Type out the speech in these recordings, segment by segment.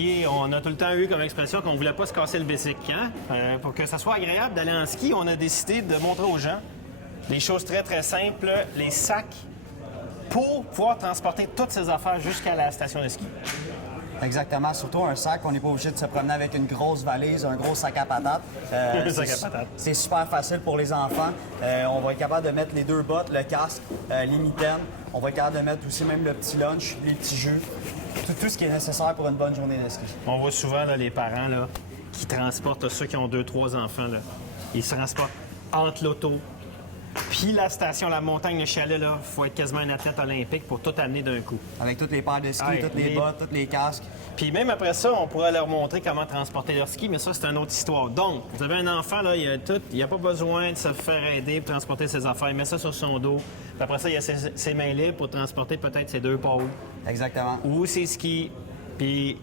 ski, on a tout le temps eu comme expression qu'on ne voulait pas se casser le bicycle. Hein? Pour que ça soit agréable d'aller en ski, on a décidé de montrer aux gens des choses très, très simples, les sacs pour pouvoir transporter toutes ces affaires jusqu'à la station de ski. Exactement, surtout un sac, on n'est pas obligé de se promener avec une grosse valise, un gros sac à patates. Un sac à patates. C'est super facile pour les enfants. On va être capable de mettre les 2 bottes, le casque, les mitaines. On va être capable de mettre aussi même le petit lunch, les petits jeux, tout ce qui est nécessaire pour une bonne journée de ski. On voit souvent là, les parents là, qui transportent ceux qui ont 2-3 enfants. Là. Ils se transportent entre l'auto puis la station, la montagne, le chalet. Il faut être quasiment un athlète olympique pour tout amener d'un coup. Avec toutes les paires de ski, toutes les bottes, tous les casques. Puis même après ça, on pourrait leur montrer comment transporter leur ski, mais ça, c'est une autre histoire. Donc, vous avez un enfant, là, il n'y a pas besoin de se faire aider pour transporter ses affaires. Il met ça sur son dos. Puis après ça, il a ses mains libres pour transporter peut-être ses 2 pôles. Exactement. Ou ses skis. Puis,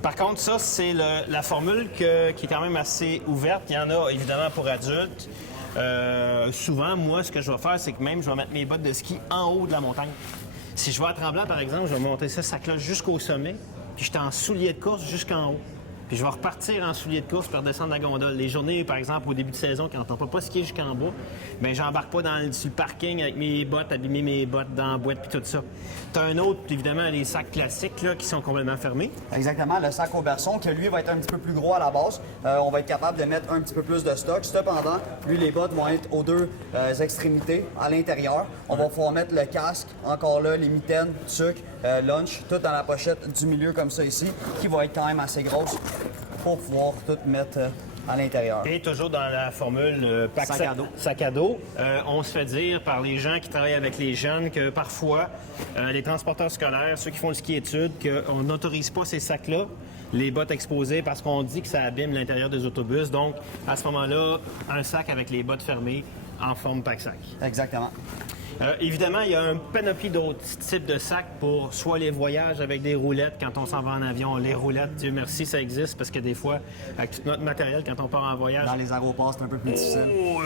par contre, ça, c'est la formule qui est quand même assez ouverte. Il y en a, évidemment, pour adultes. Souvent, moi, ce que je vais faire, c'est que même, je vais mettre mes bottes de ski en haut de la montagne. Si je vais à Tremblant, par exemple, je vais monter ce sac-là jusqu'au sommet. Puis je suis en souliers de course jusqu'en haut. Puis je vais repartir en souliers de course pour redescendre la gondole. Les journées, par exemple, au début de saison, quand on ne peut pas skier jusqu'en bas, bien, j'embarque pas sur le parking avec mes bottes, abîmer mes bottes dans la boîte puis tout ça. Tu as un autre, évidemment, les sacs classiques là, qui sont complètement fermés. Exactement, le sac au berçon, que lui va être un petit peu plus gros à la base. On va être capable de mettre un petit peu plus de stock. Cependant, lui, les bottes vont être aux 2 extrémités à l'intérieur. On va pouvoir mettre le casque, encore là, les mitaines, sucre, lunch, tout dans la pochette du milieu comme ça ici, qui va être quand même assez grosse pour pouvoir tout mettre à l'intérieur. Et toujours dans la formule sac à dos. On se fait dire par les gens qui travaillent avec les jeunes que parfois, les transporteurs scolaires, ceux qui font le ski-études, qu'on n'autorise pas ces sacs-là, les bottes exposées, parce qu'on dit que ça abîme l'intérieur des autobus. Donc, à ce moment-là, un sac avec les bottes fermées en forme pack-sac. Exactement. Évidemment, il y a un panoplie d'autres types de sacs pour soit les voyages avec des roulettes quand on s'en va en avion. Les roulettes, Dieu merci, ça existe parce que des fois, avec tout notre matériel, quand on part en voyage... Dans les aéroports, c'est un peu plus difficile.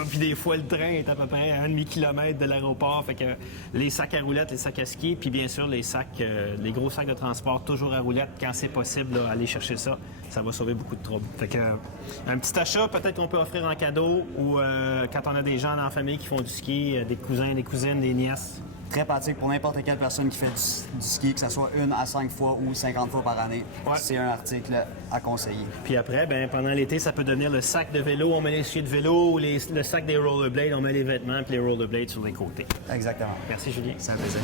Puis des fois, le train est à peu près à 1,5 km de l'aéroport. Fait que les sacs à roulettes, les sacs à ski, puis bien sûr, les sacs, les gros sacs de transport, toujours à roulettes, quand c'est possible, là, aller chercher ça. Ça va sauver beaucoup de troubles. Fait que, un petit achat, peut-être qu'on peut offrir en cadeau ou quand on a des gens dans la famille qui font du ski, des cousins, des cousines, des nièces. Très pratique pour n'importe quelle personne qui fait du ski, que ce soit 1 à 5 fois ou 50 fois par année. Ouais. C'est un article à conseiller. Puis après, ben, pendant l'été, ça peut devenir le sac de vélo, on met les skis de vélo, ou le sac des rollerblades, on met les vêtements puis les rollerblades sur les côtés. Exactement. Merci, Julien. C'est un plaisir.